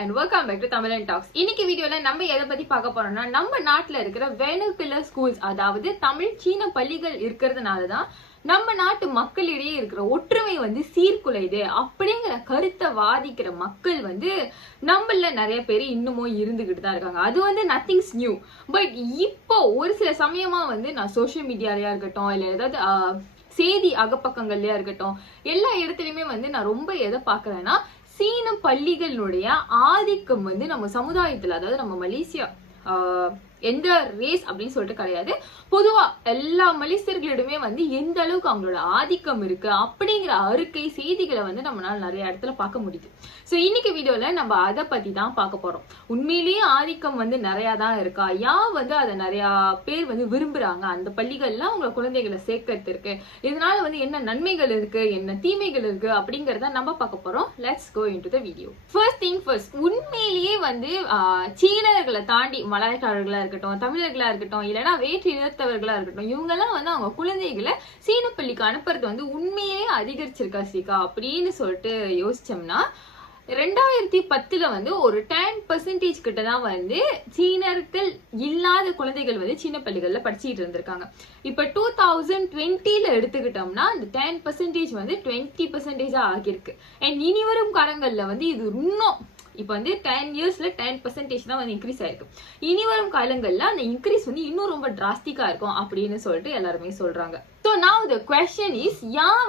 and welcome back to Tamil Talks. இன்னைக்கு வீடியோல நம்ம எதை பத்தி பார்க்க போறோம்னா நம்ம நாட்டுல இருக்கிற vernacular schools, அதாவது தமிழ் சீன பள்ளிகள் இருக்கிறதுனால தான் நம்ம நாட்டு மக்களிடையே இருக்கிற ஒற்றுமை வந்து சீர்குலையுது அப்படிங்கிற கருத்தை வாதிக்கிற மக்கள் வந்து நம்மள நிறைய பேர் இன்னமும் இருந்துகிட்டு தான் இருக்காங்க. அது வந்து நத்திங்ஸ் நியூ. பட் இப்போ ஒரு சில சமயமா வந்து நான் சோசியல் மீடியாலயா இருக்கட்டும், இல்ல ஏதாவது செய்தி அகப்பக்கங்கள்லயா இருக்கட்டும், எல்லா இடத்துலயுமே வந்து நான் ரொம்ப எதை பாக்குறேன்னா, சீன பள்ளிகளுடைய ஆதிக்கம் வந்து நம்ம சமுதாயத்துல, அதாவது நம்ம மலேசியா எந்த ரேஸ் அப்படின்னு சொல்லிட்டு கிடையாது, பொதுவா எல்லா மலேசியர்களிடமே வந்து எந்த அளவுக்கு அவங்களோட ஆதிக்கம் இருக்கு அப்படிங்கிற அறிக்கை செய்திகளை வந்து நம்மளால நிறைய இடத்துல பார்க்க முடியுது. ஸோ இன்னைக்கு வீடியோல நம்ம அதை பத்தி தான் பார்க்க போறோம். உண்மையிலேயே ஆதிக்கம் வந்து நிறைய தான் இருக்கா, வந்து அதை நிறைய பேர் வந்து விரும்புறாங்க அந்த பள்ளிகள்ல அவங்க குழந்தைகளை சேர்க்கறது இருக்கு, இதனால வந்து என்ன நன்மைகள் இருக்கு என்ன தீமைகள் இருக்கு அப்படிங்கறத நம்ம பார்க்க போறோம். Let's go into the video. First thing first, உண்மையிலேயே வந்து சீனர்களை தாண்டி மலாய்க்காரர்களா இருக்கட்டும், தமிழர்களா இருக்கட்டும், இல்லைன்னா வேற்று இனத்தவர்களா இருக்கட்டும், இவங்க எல்லாம் வந்து அவங்க குழந்தைகளை சீன பள்ளிக்கு அனுப்புறது வந்து உண்மையிலேயே அதிகரிச்சிருக்கா சீக்கா அப்படின்னு சொல்லிட்டு யோசிச்சோம்னா, 2010 வந்து ஒரு 10% கிட்ட தான் வந்து சீனர்கள் இல்லாத குழந்தைகள் வந்து சீன பள்ளிகள்ல படிச்சுட்டு இருந்திருக்காங்க. இப்ப 2020 எடுத்துக்கிட்டோம்னா அந்த 10% வந்து 20% ஆகிருக்கு. அண்ட் இனி வரும் காலங்கள்ல வந்து இது இன்னும் இப்ப வந்து 10 இயர்ஸ்ல 10% தான் வந்து இன்க்ரீஸ் ஆயிருக்கு. இனி வரும் காலங்கள்ல அந்த இன்க்ரீஸ் வந்து இன்னும் ரொம்ப டிராஸ்டிக்கா இருக்கும் அப்படின்னு சொல்லிட்டு எல்லாருமே சொல்றாங்க. So now the question is,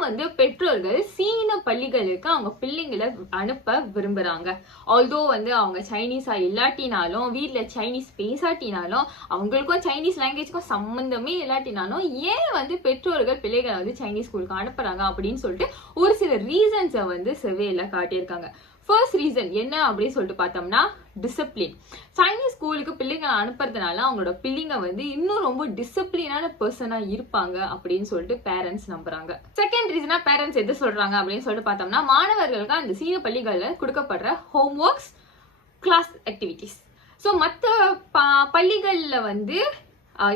வந்து பெற்றோர்கள் சீன பள்ளிகளுக்கு அவங்க பிள்ளைங்களை அனுப்ப விரும்புறாங்க. ஆல்தோ வந்து அவங்க சைனீஸா இல்லாட்டினாலும், வீட்டுல சைனீஸ் பேசாட்டினாலும், அவங்களுக்கும் சைனீஸ் லாங்குவேஜ்க்கும் சம்பந்தமே இல்லாட்டினாலும், ஏன் வந்து பெற்றோர்கள் பிள்ளைகளை வந்து சைனீஸ் ஸ்கூலுக்கு அனுப்புறாங்க அப்படின்னு சொல்லிட்டு ஒரு சில ரீசன்ஸை வந்து சர்வேல காட்டியிருக்காங்க. ஃபர்ஸ்ட் ரீசன் என்ன அப்படின்னு சொல்லிட்டு பார்த்தோம்னா, டிசிப்ளின். சைனீஸ் ஸ்கூலுக்கு பிள்ளைங்களை அனுப்புறதுனால அவங்களோட பிள்ளைங்க வந்து இன்னும் ரொம்ப டிசிப்ளினான பர்சனா இருப்பாங்க அப்படின்னு சொல்லிட்டு பேரண்ட்ஸ் நம்புறாங்க. செகண்ட் ரீசனா பேரண்ட்ஸ் எது சொல்றாங்க அப்படின்னு சொல்லிட்டு பார்த்தோம்னா, மாணவர்களுக்கு அந்த சீன பள்ளிகள்ல கொடுக்கப்படுற home works, class activities. So மற்ற பள்ளிகள்ல வந்து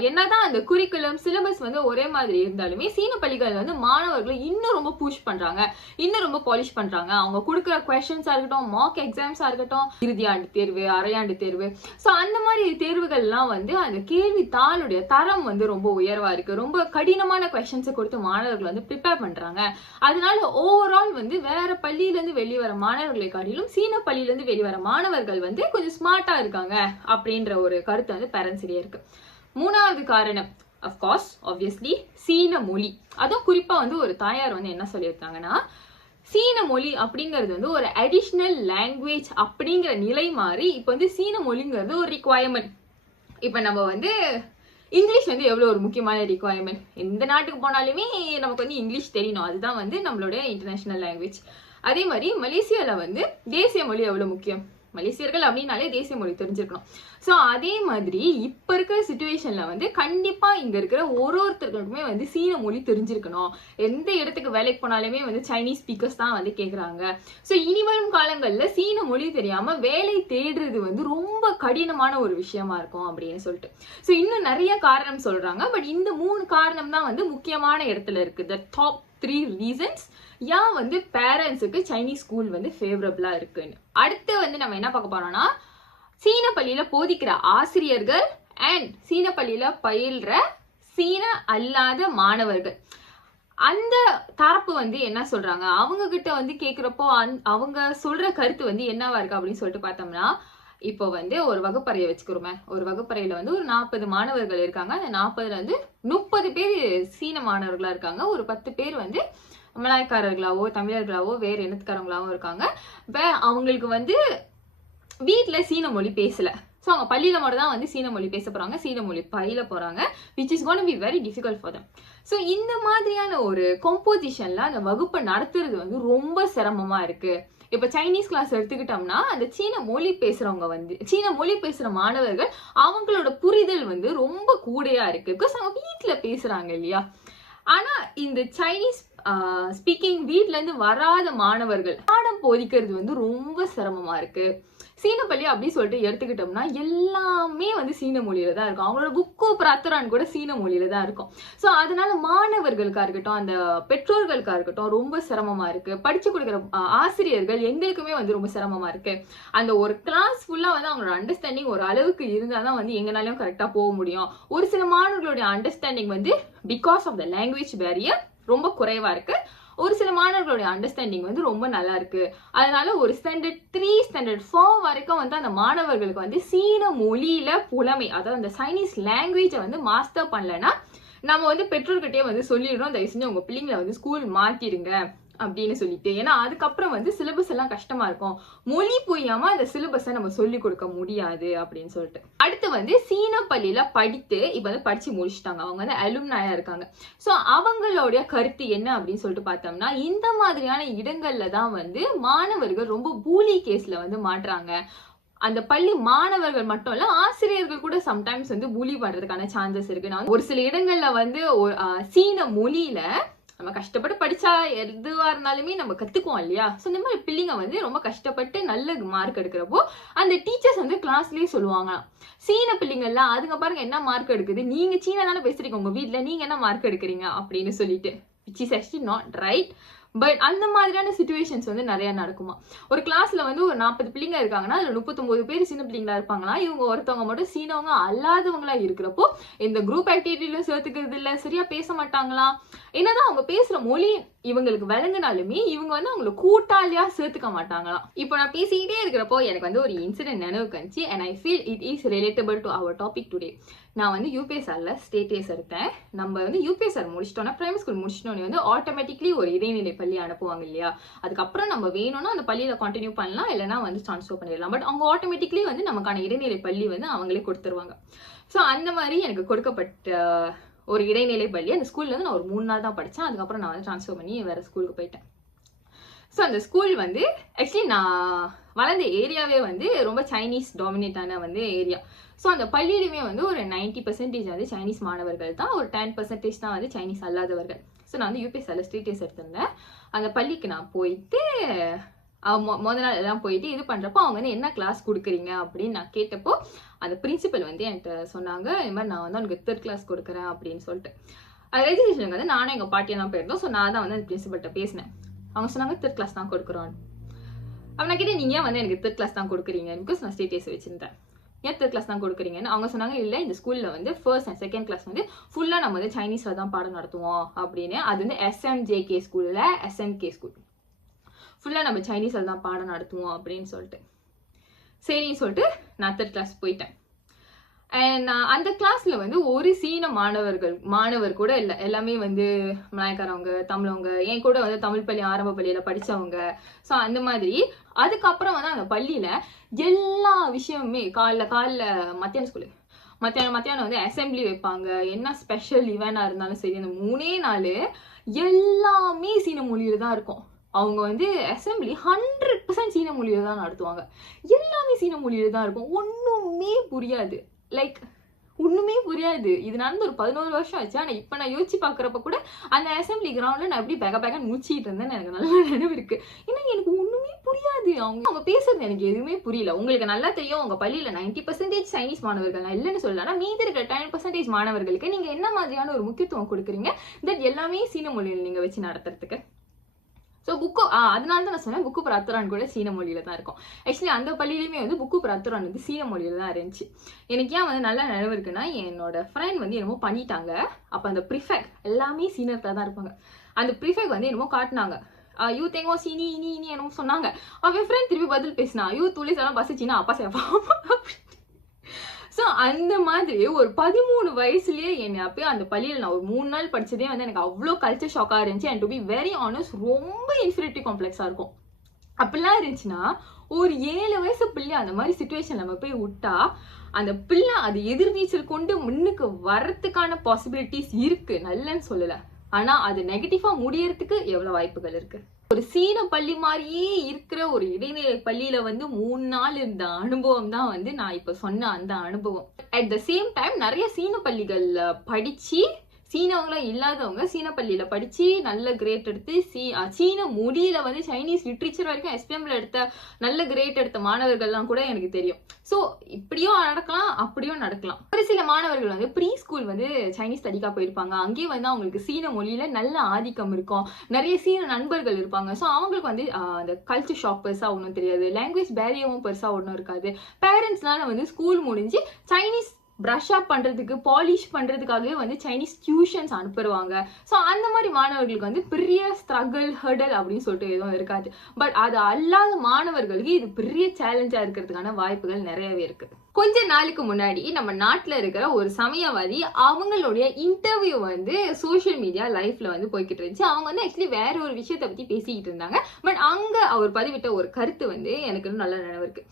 என்னதான் அந்த குறிக்குலம் சிலபஸ் வந்து ஒரே மாதிரி இருந்தாலுமே சீன பள்ளிகள் வந்து மாணவர்களை இன்னும் ரொம்ப புஷ் பண்றாங்க, இன்னும் ரொம்ப பாலிஷ் பண்றாங்க. அவங்க கொடுக்குற கொஸ்டின்ஸா இருக்கட்டும், மார்க் எக்ஸாம்ஸா இருக்கட்டும், இறுதி ஆண்டு தேர்வு, அரையாண்டு தேர்வு, ஸோ அந்த மாதிரி தேர்வுகள்லாம் வந்து அந்த கேள்வித்தாளுடைய தரம் வந்து ரொம்ப உயர்வா இருக்கு. ரொம்ப கடினமான கொஸ்டின்ஸை கொடுத்து மாணவர்கள் வந்து ப்ரிப்பேர் பண்றாங்க. அதனால ஓவரால் வந்து வேற பள்ளியில இருந்து வெளிவர மாணவர்களை காட்டிலும் சீன பள்ளியில இருந்து வெளிவர மாணவர்கள் வந்து கொஞ்சம் ஸ்மார்ட்டா இருக்காங்க அப்படின்ற ஒரு கருத்து வந்து பேரண்ட்ஸ் இருக்கு. மூணாவது காரணம் அஃப்கோர்ஸ் ஆப்வியஸ்லி சீன மொழி. அதுவும் குறிப்பா வந்து ஒரு தாயார் வந்து என்ன சொல்லியிருக்காங்கன்னா, சீன மொழி அப்படிங்கிறது வந்து ஒரு அடிஷ்னல் லாங்குவேஜ் அப்படிங்கிற நிலை மாறி இப்ப வந்து சீன மொழிங்கிறது ஒரு ரிக்வயர்மெண்ட். இப்ப நம்ம வந்து இங்கிலீஷ் வந்து எவ்வளவு ஒரு முக்கியமான ரிக்வயர்மெண்ட். எந்த நாட்டுக்கு போனாலுமே நமக்கு வந்து இங்கிலீஷ் தெரியணும், அதுதான் வந்து நம்மளுடைய இன்டர்நேஷனல் லாங்குவேஜ். அதே மாதிரி மலேசியால வந்து தேசிய மொழி எவ்வளவு முக்கியம், மலேசியர்கள் அப்படின்னாலே தேசிய மொழி தெரிஞ்சிருக்கணும். ஸோ அதே மாதிரி இப்ப இருக்கிற சிச்சுவேஷன்ல வந்து கண்டிப்பா இங்க இருக்கிற ஒருத்தருக்குமே வந்து சீன மொழி தெரிஞ்சிருக்கணும். எந்த இடத்துக்கு வேலைக்கு போனாலுமே வந்து சைனீஸ் ஸ்பீக்கர்ஸ் தான் வந்து கேக்குறாங்க. ஸோ இனி வரும் காலங்கள்ல சீன மொழி தெரியாம வேலை தேடுறது வந்து ரொம்ப கடினமான ஒரு விஷயமா இருக்கும் அப்படின்னு சொல்லிட்டு ஸோ இன்னும் நிறைய காரணம் சொல்றாங்க. பட் இந்த 3 காரணம் தான் வந்து முக்கியமான இடத்துல இருக்கு. த டாப் 3 ரீசன்ஸ் வந்து பேரண்ட்ஸுக்கு சைனீஸ் ஸ்கூல் வந்து ஃபேவரபிளா இருக்குன்னு. அடுத்து வந்து நம்ம என்ன பார்க்க போறோம்னா, சீன பள்ளியில போதிக்கிற ஆசிரியர்கள் அண்ட் சீன பள்ளியில பயில்ற சீன அல்லாத மாணவர்கள், அந்த தரப்பு வந்து என்ன சொல்றாங்க, அவங்க கிட்ட வந்து கேக்குறப்போ அவங்க சொல்ற கருத்து வந்து என்னவா இருக்கு அப்படின்னு சொல்லிட்டு பார்த்தோம்னா, இப்போ வந்து ஒரு வகுப்பறையை வச்சுக்கிறோமே, ஒரு வகுப்பறையில வந்து ஒரு 40 மாணவர்கள் இருக்காங்க. அந்த 40ல வந்து 30 பேர் சீன மாணவர்களா இருக்காங்க, ஒரு 10 பேர் வந்து மலாய்க்காரர்களாவோ தமிழர்களாவோ வேற இனத்துக்காரங்களாவோ இருக்காங்க. அவங்களுக்கு வந்து வீட்டுல சீன மொழி பேசல. ஸோ அவங்க பள்ளியில மட்டும் தான் வந்து சீன மொழி பேச போறாங்க, சீன மொழி பயில போறாங்க, which is going to be very difficult for them. So இந்த மாதிரியான ஒரு கம்போசிஷன்ல அந்த வகுப்பை நடத்துறது வந்து ரொம்ப சிரமமா இருக்கு. இப்ப சைனீஸ் கிளாஸ் எடுத்துக்கிட்டோம்னா, அந்த சீன மொழி பேசுறவங்க வந்து சீன மொழி பேசுற மாணவர்கள் அவங்களோட புரிதல் வந்து ரொம்ப கூடையா இருக்கு, பிகாஸ் அவங்க வீட்டுல பேசுறாங்க இல்லையா. ஆனா இந்த சைனீஸ் ஸ்பீக்கிங் வீட்ல இருந்து வராத மாணவர்கள் பாடம் போதிக்கிறது வந்து ரொம்ப சிரமமா இருக்கு. சீன பள்ளி அப்படி சொல்லிட்டு எடுத்துக்கிட்டோம்னா எல்லாமே வந்து சீன மொழியில தான் இருக்கும். அவங்களோட புக்கு பிரத்துரான் கூட சீன மொழியில தான் இருக்கும். ஸோ அதனால மாணவர்களுக்கா இருக்கட்டும், அந்த பெற்றோர்களுக்கா இருக்கட்டும் ரொம்ப சிரமமா இருக்கு. படிச்சு கொடுக்குற ஆசிரியர்கள் எங்களுக்குமே வந்து ரொம்ப சிரமமா இருக்கு. அந்த ஒரு கிளாஸ் ஃபுல்லா வந்து அவங்களோட அண்டர்ஸ்டாண்டிங் ஒரு அளவுக்கு இருந்தாதான் வந்து எங்கனாலையும் கரெக்டா போக முடியும். ஒரு சில மாணவர்களுடைய அண்டர்ஸ்டாண்டிங் வந்து because of the language barrier ரொம்ப குறைவா இருக்கு. ஒரு சில மாணவர்களுடைய அண்டர்ஸ்டாண்டிங் வந்து ரொம்ப நல்லா இருக்கு. அதனால ஒரு ஸ்டாண்டர்ட் 3 ஸ்டாண்டர்ட் 4 வரைக்கும் வந்து அந்த மாணவர்களுக்கு வந்து சீன மொழியில புலமை, அதாவது அந்த சைனீஸ் லாங்குவேஜை வந்து மாஸ்டர் பண்ணலன்னா நம்ம வந்து பெற்றோர்கிட்டயே வந்து சொல்லிடுறோம், தயவு செஞ்சு உங்க பிள்ளைங்களை வந்து ஸ்கூல் மாத்திடுங்க அப்படின்னு சொல்லிட்டு. ஏன்னா அதுக்கப்புறம் வந்து சிலபஸ் எல்லாம் கஷ்டமா இருக்கும். மொழி புரியாம அந்த சிலபஸை நம்ம சொல்லி கொடுக்க முடியாது அப்படின்னு சொல்லிட்டு. அடுத்து வந்து சீன பள்ளியில படித்து இப்ப வந்து படிச்சு முடிச்சுட்டாங்க. அவங்க வந்து அலும்னாயா இருக்காங்க. சோ அவங்களுடைய கருத்து என்ன அப்படின்னு சொல்லிட்டு பார்த்தோம்னா, இந்த மாதிரியான இடங்கள்ல தான் வந்து மாணவர்கள் ரொம்ப பூலி கேஸ்ல வந்து மாட்டுறாங்க. அந்த பள்ளி மாணவர்கள் மட்டும் இல்ல, ஆசிரியர்கள் கூட சம்டைம்ஸ் வந்து பூலி பண்றதுக்கான சான்சஸ் இருக்கு. நான் ஒரு சில இடங்கள்ல வந்து சீன மொழியில நம்ம கஷ்டப்பட்டு படிச்சா எதுவா இருந்தாலுமே நம்ம கத்துக்குவோம் இல்லையா? சோ இந்த மாதிரி பிள்ளைங்க வந்து ரொம்ப கஷ்டப்பட்டு நல்ல மார்க் எடுக்கிறப்போ அந்த டீச்சர்ஸ் வந்து கிளாஸ்லயே சொல்லுவாங்களாம், சீன பிள்ளைங்கள்லாம் அதுங்க பாருங்க என்ன மார்க் எடுக்குது, நீங்க சீனா தானே பேசுறீங்க உங்க வீட்டுல, நீங்க என்ன மார்க் எடுக்கிறீங்க அப்படின்னு சொல்லிட்டு. which is actually not right. But அந்த மாதிரியான சிச்சுவேஷன்ஸ் வந்து நிறைய நடக்குமா. ஒரு கிளாஸ்ல வந்து ஒரு 40 பிள்ளைங்க இருக்காங்கன்னா அதுல 39 பேர் சீன பிள்ளைங்களா இருப்பாங்களா, இவங்க ஒருத்தவங்க மட்டும் சீனவங்க அல்லாதவங்களா இருக்கிறப்போ இந்த குரூப் ஆக்டிவிட்டில சேர்த்துக்கிறது இல்ல, சரியா பேச மாட்டாங்களா, என்னதான் அவங்க பேசுற மொழி இவங்களுக்கு விளங்குனாலுமே இவங்க வந்து அவங்களை கூட்டாளியா சேர்த்துக்க மாட்டாங்களாம். இப்போ நான் பேசிக்கிட்டே இருக்கிறப்போ எனக்கு வந்து ஒரு இன்சிடென்ட் நினைவுக்கு வந்துச்சு. And I feel it is relatable to our topic today. நான் வந்து யூபிஎஸ்ஆர்ல ஸ்டேட் எடுத்தேன். நம்ம வந்து யூபிஎஸ்ஆர் முடிச்சிட்டோம்னா, பிரைமரி ஸ்கூல் முடிச்சிட்டோன்னே வந்து ஆட்டோமேட்டிக்லி ஒரு இடைநிலை பள்ளி அனுப்புவாங்க இல்லையா? அதுக்கப்புறம் நம்ம வேணும்னா அந்த பள்ளியில கண்டினியூ பண்ணலாம், இல்லைன்னா வந்து ட்ரான்ஸ்ஃபர் பண்ணிடலாம். பட் அவங்க ஆட்டோமேட்டிக்லி வந்து நமக்கான இடைநிலை பள்ளி வந்து அவங்களே கொடுத்துருவாங்க. ஸோ அந்த மாதிரி எனக்கு கொடுக்கப்பட்ட ஒரு இடைநிலை பள்ளி. அந்த ஸ்கூல்ல வந்து நான் ஒரு 3 நாள் தான் படித்தேன். அதுக்கப்புறம் நான் வந்து ட்ரான்ஸ்ஃபர் பண்ணி வேற ஸ்கூலுக்கு போயிட்டேன். ஸோ அந்த ஸ்கூல் வந்து ஆக்சுவலி நான் வளர்ந்த ஏரியாவே வந்து ரொம்ப சைனீஸ் டாமினேட்டான வந்து ஏரியா. ஸோ அந்த பள்ளியிலுமே வந்து ஒரு 90% வந்து சைனீஸ் மாணவர்கள் தான், ஒரு 10% தான் வந்து சைனீஸ் அல்லாதவர்கள். ஸோ நான் வந்து யூபிஎஸ்ஆர்ல ஸ்டேட் எடுத்திருந்தேன். அந்த பள்ளிக்கு நான் போயிட்டு முதல் நாள் எல்லாம் போயிட்டு இது பண்றப்போ அவங்க வந்து என்ன கிளாஸ் கொடுக்குறீங்க அப்படின்னு நான் கேட்டப்போ அந்த பிரின்சிபல் வந்து என்கிட்ட சொன்னாங்க, இது மாதிரி நான் வந்து அவனுக்கு 3rd கிளாஸ் கொடுக்குறேன் அப்படின்னு சொல்லிட்டு. அது ரெஜிஸ்ட்ரேஷனுக்கு வந்து நானும் எங்க பாட்டியை தான் போயிருந்தோம். ஸோ நான் தான் வந்து அந்த பிரின்சிபல்கிட்ட பேசினேன். அவங்க சொன்னாங்க 3rd கிளாஸ் தான் கொடுக்குறோம். அவனை கிட்ட நீங்க வந்து எனக்கு 3rd கிளாஸ் தான் கொடுக்குறீங்க, பிகாஸ் நான் ஸ்டேட் வச்சிருந்தேன், ஏன் 3rd கிளாஸ் தான் கொடுக்குறீங்கன்னு. அவங்க சொன்னாங்க, இல்லை இந்த ஸ்கூல்ல வந்து 1st and 2nd கிளாஸ் வந்து ஃபுல்லா நம்ம வந்து சைனீஸ்ல தான் பாடம் நடத்துவோம் அப்படின்னு. அது வந்து SMJK ஸ்கூல்ல SMK ஸ்கூல் ஃபுல்லா நம்ம சைனீஸ்ல தான் பாடம் நடத்துவோம் அப்படின்னு சொல்லிட்டு. சரின்னு சொல்லிட்டு நான் 3rd கிளாஸ் போயிட்டேன். அண்ட் அந்த கிளாஸ்ல வந்து ஒரு சீன மாணவர் கூட இல்லை, எல்லாமே வந்து மலாய்க்காரவங்க, தமிழவங்க, என் கூட வந்து தமிழ் பள்ளி ஆரம்ப பள்ளியில படிச்சவங்க. ஸோ அந்த மாதிரி அதுக்கப்புறம் வந்து அந்த பள்ளியில எல்லா விஷயமுமே காலைல மத்தியானம் வந்து அசம்பிளி வைப்பாங்க. என்ன ஸ்பெஷல் ஈவெண்டா இருந்தாலும் சரி, அந்த 3 நாள் எல்லாமே சீன மொழியில தான் இருக்கும். அவங்க வந்து அசம்பிளி 100% சீன மொழியில தான் நடத்துவாங்க. எல்லாமே சீன மொழியில தான் இருக்கும். ஒண்ணுமே புரியாது. இது நடந்து ஒரு 11 வருஷம் ஆச்சு. ஆனா இப்ப நான் யோசிச்சு பாக்குறப்ப கூட அந்த அசம்பிளி கிரவுண்ட்ல நான் எப்படி பேகன்னு முடிச்சிட்டு இருந்தேன்னு எனக்கு நல்ல நினைவு இருக்கு. ஏன்னா எனக்கு ஒண்ணுமே புரியாது. அவங்க பேசுறது எனக்கு எதுவுமே புரியல. உங்களுக்கு நல்லா தெரியும், உங்க பள்ளியில 90% சைனீஸ் மாணவர்கள், நான் இல்லைன்னு சொல்லல, ஆனா மீதி இருக்கிற 10% மாணவர்களுக்கு நீங்க என்ன மாதிரியான ஒரு முக்கியத்துவம் கொடுக்குறீங்க தட் எல்லாமே சீன மொழியில் நீங்க வச்சு நடத்துறதுக்கு. ஸோ புக்கு அதனால தான் நான் சொன்னேன், புக்கு பிரத்துரான் கூட சீன மொழியில தான் இருக்கும். ஆக்சுவலி அந்த பள்ளியிலுமே வந்து புக்கு பிரத்துரான் வந்து சீன மொழியில தான் இருந்துச்சு. எனக்கு ஏன் வந்து நல்லா நினைவு இருக்குன்னா, என்னோட ஃப்ரெண்ட் வந்து என்னமோ பண்ணிட்டாங்க. அப்போ அந்த ப்ரிஃபெக்ட் எல்லாமே சீனத்தில் தான் இருப்பாங்க. அந்த ப்ரிஃபெக்ட் வந்து என்னமோ காட்டினாங்க, யூ தேங்கோ சீனி இனி இனி என்னமோ சொன்னாங்க. அவன் ஃப்ரெண்ட் திருப்பி பதில் பேசினா, யூ துளிஸ் எல்லாம் பஸ் சீனா அப்பா சேஃபா. ஸோ அந்த மாதிரி ஒரு 13 வயசுலயே என்னை அப்பயே அந்த பள்ளியில் நான் ஒரு 3 நாள் படிச்சதே வந்து எனக்கு அவ்வளோ கல்ச்சர் ஷாக்காக இருந்துச்சு. And to be very honest ரொம்ப இன்ஃபீரியாரிட்டி காம்ப்ளெக்ஸாக இருக்கும். அப்படிலாம் இருந்துச்சுன்னா ஒரு 7 வயசு பிள்ளை அந்த மாதிரி சுச்சுவேஷன் நம்ம போய் விட்டா அந்த பிள்ளை அது எதிர்நீச்சல் கொண்டு முன்னுக்கு வர்றதுக்கான பாசிபிலிட்டிஸ் இருக்கு, நல்லன்னு சொல்லல. ஆனா அது நெகட்டிவா முடியறதுக்கு எவ்வளவு வாய்ப்புகள் இருக்கு. ஒரு சீன பள்ளி மாதிரியே இருக்கிற ஒரு இடைநிலை பள்ளியில வந்து 3 நாள் இருந்த அனுபவம் தான் வந்து நான் இப்ப சொன்ன அந்த அனுபவம். அட் த சேம் டைம் நிறைய சீன பள்ளிகள்ல படிச்சு சீனவங்களும் இல்லாதவங்க சீன பள்ளியில படிச்சு நல்ல கிரேட் எடுத்து சீன மொழியில வந்து சைனீஸ் லிட்ரேச்சர் வரைக்கும் எஸ்பிஎம்ல எடுத்த நல்ல கிரேட் எடுத்த மாணவர்கள்லாம் கூட எனக்கு தெரியும். ஸோ இப்படியும் நடக்கலாம், அப்படியும் நடக்கலாம். ஒரு சில மாணவர்கள் வந்து ப்ரீ ஸ்கூல் வந்து சைனீஸ் ஸ்டடிக்கா போயிருப்பாங்க. அங்கேயே வந்து அவங்களுக்கு சீன மொழியில நல்ல ஆதிக்கம் இருக்கும், நிறைய சீன நண்பர்கள் இருப்பாங்க. ஸோ அவங்களுக்கு வந்து அந்த கல்ச்சர் ஷாக் பெருசா ஒன்றும் தெரியாது, லாங்குவேஜ் பேரியரும் பெருசா ஒன்றும் இருக்காது. பேரண்ட்ஸ்னால வந்து ஸ்கூல் முடிஞ்சு சைனீஸ் ப்ரஷ் அப் பண்றதுக்கு பாலிஷ் பண்றதுக்காகவே வந்து சைனீஸ் டியூஷன்ஸ் அனுப்புவாங்க. ஸோ அந்த மாதிரி மாணவர்களுக்கு வந்து பெரிய ஸ்ட்ரகிள் ஹர்டல் அப்படின்னு சொல்லிட்டு எதுவும் இருக்காது. பட் அது அல்லாத மாணவர்களுக்கு இது பெரிய சேலஞ்சா இருக்கிறதுக்கான வாய்ப்புகள் நிறையவே இருக்கு. கொஞ்ச நாளுக்கு முன்னாடி நம்ம நாட்டில் இருக்கிற ஒரு சமயவாதி அவங்களுடைய இன்டர்வியூ வந்து சோஷியல் மீடியா லைஃப்ல வந்து போய்கிட்டு இருந்துச்சு. அவங்க வந்து ஆக்சுவலி வேற ஒரு விஷயத்தை பத்தி பேசிக்கிட்டு இருந்தாங்க. பட் அங்க அவர் பதிவிட்ட ஒரு கருத்து வந்து எனக்கு நல்ல நினைவு இருக்கு.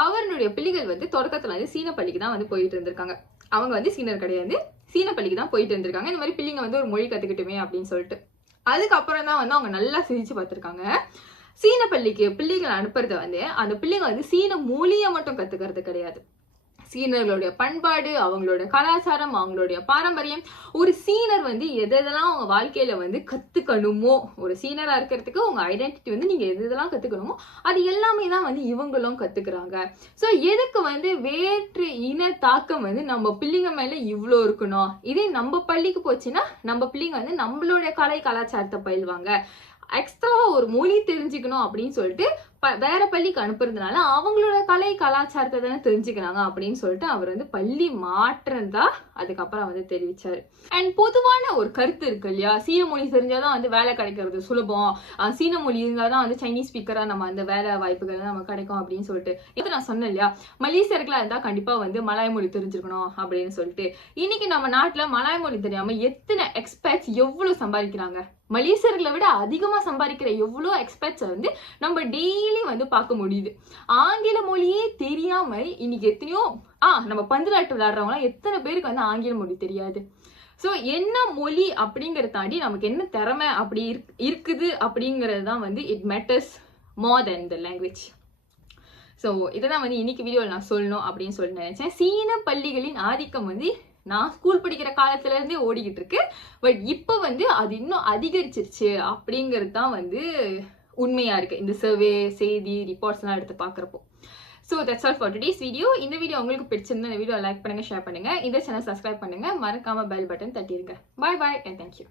அவருடைய பிள்ளைகள் வந்து தொடக்கத்துல வந்து சீன பள்ளிக்கு தான் வந்து போயிட்டு இருந்திருக்காங்க. அவங்க வந்து சீனர் கிடையாது, சீன பள்ளிக்கு தான் போயிட்டு இருந்திருக்காங்க. இந்த மாதிரி பிள்ளைங்க வந்து ஒரு மொழி கத்துக்கிட்டுமே அப்படின்னு சொல்லிட்டு அதுக்கப்புறம் தான் வந்து அவங்க நல்லா சிரிச்சு பார்த்திருக்காங்க. சீன பள்ளிக்கு பிள்ளைகள் அனுப்புறத வந்து அந்த பிள்ளைங்க வந்து சீன மொழியை மட்டும் கத்துக்கிறது கிடையாது, சீனர்களுடைய பண்பாடு, அவங்களோட கலாச்சாரம், அவங்களுடைய பாரம்பரியம், ஒரு சீனர் வந்து எதெல்லாம் அவங்க வாழ்க்கையில வந்து கத்துக்கணுமோ, ஒரு சீனரா இருக்கிறதுக்கு உங்க ஐடென்டிட்டி வந்து நீங்க எதெல்லாம் கத்துக்கணுமோ அது எல்லாமே தான் வந்து இவங்களும் கத்துக்கிறாங்க. ஸோ எதுக்கு வந்து வேற்று இன தாக்கம் வந்து நம்ம பிள்ளைங்க மேல இவ்வளோ இருக்கணும்? இதே நம்ம பள்ளிக்கு போச்சுன்னா நம்ம பிள்ளைங்க வந்து நம்மளுடைய கலை கலாச்சாரத்தை பயில்வாங்க. எக்ஸ்ட்ராவா ஒரு மொழி தெரிஞ்சுக்கணும் அப்படின்னு சொல்லிட்டு வேற பள்ளிக்கு அனுப்புறதுனால அவங்களோட கலை கலாச்சாரத்தை தானே தெரிஞ்சுக்கிறாங்க அப்படின்னு சொல்லிட்டு அவர் வந்து பள்ளி மாற்றந்தா அதுக்கப்புறம் வந்து தெரிவிச்சாரு. அண்ட் பொதுவான ஒரு கருத்து இருக்கு இல்லையா, சீன மொழி தெரிஞ்சாதான் வந்து வேலை கிடைக்கிறது சுலபம், சீன மொழி இருந்தாதான் வந்து சைனீஸ் ஸ்பீக்கரா நம்ம அந்த வேலை வாய்ப்புகள் நமக்கு கிடைக்கும் அப்படின்னு சொல்லிட்டு. இது நான் சொன்னேன் இல்லையா, மலேசியர்களா இருந்தா கண்டிப்பா வந்து மலாய் மொழி தெரிஞ்சுக்கணும் அப்படின்னு சொல்லிட்டு. இன்னைக்கு நம்ம நாட்டுல மலாய் மொழி தெரியாம எத்தனை எக்ஸ்பர்ட்ஸ் எவ்வளவு சம்பாதிக்கிறாங்க, மலேசியர்களை விட அதிகமா சம்பாதிக்கிற எவ்வளோ எக்ஸ்பர்ட்ஸை வந்து நம்ம டெய்லி வந்து பார்க்க முடியுது. ஆங்கில மொழியே தெரியாம இன்னைக்கு எத்தனையோ நம்ம பந்து விளையாட்டு விளையாடுறவங்களாம் எத்தனை பேருக்கு வந்து ஆங்கில மொழி தெரியாது. ஸோ என்ன மொழி அப்படிங்கறத தாண்டி நமக்கு என்ன திறமை அப்படி இருக்குது அப்படிங்கிறது தான் வந்து it matters more then the language. So இதைதான் வந்து இன்னைக்கு வீடியோவில் நான் சொல்லணும் அப்படின்னு சொல்லி நினைச்சேன். சீன பள்ளிகளின் ஆதிக்கம் வந்து நான் ஸ்கூல் படிக்கிற காலத்துல இருந்தே ஓடிக்கிட்டு இருக்கு. பட் இப்போ வந்து அது இன்னும் அதிகரிச்சிருச்சு அப்படிங்கிறது தான் வந்து உண்மையா இருக்கு இந்த சர்வே செய்தி ரிப்போர்ட்ஸ் எல்லாம் எடுத்து பாக்குறப்போ. So that's all for today's video. இந்த வீடியோ உங்களுக்கு பிடிச்சிருந்தா இந்த வீடியோ லைக் பண்ணுங்க, ஷேர் பண்ணுங்க, இந்த சேனல் சப்ஸ்கிரைப் பண்ணுங்க, மறக்காம பெல் பட்டன் தட்டிடுங்க. Bye bye and thank you.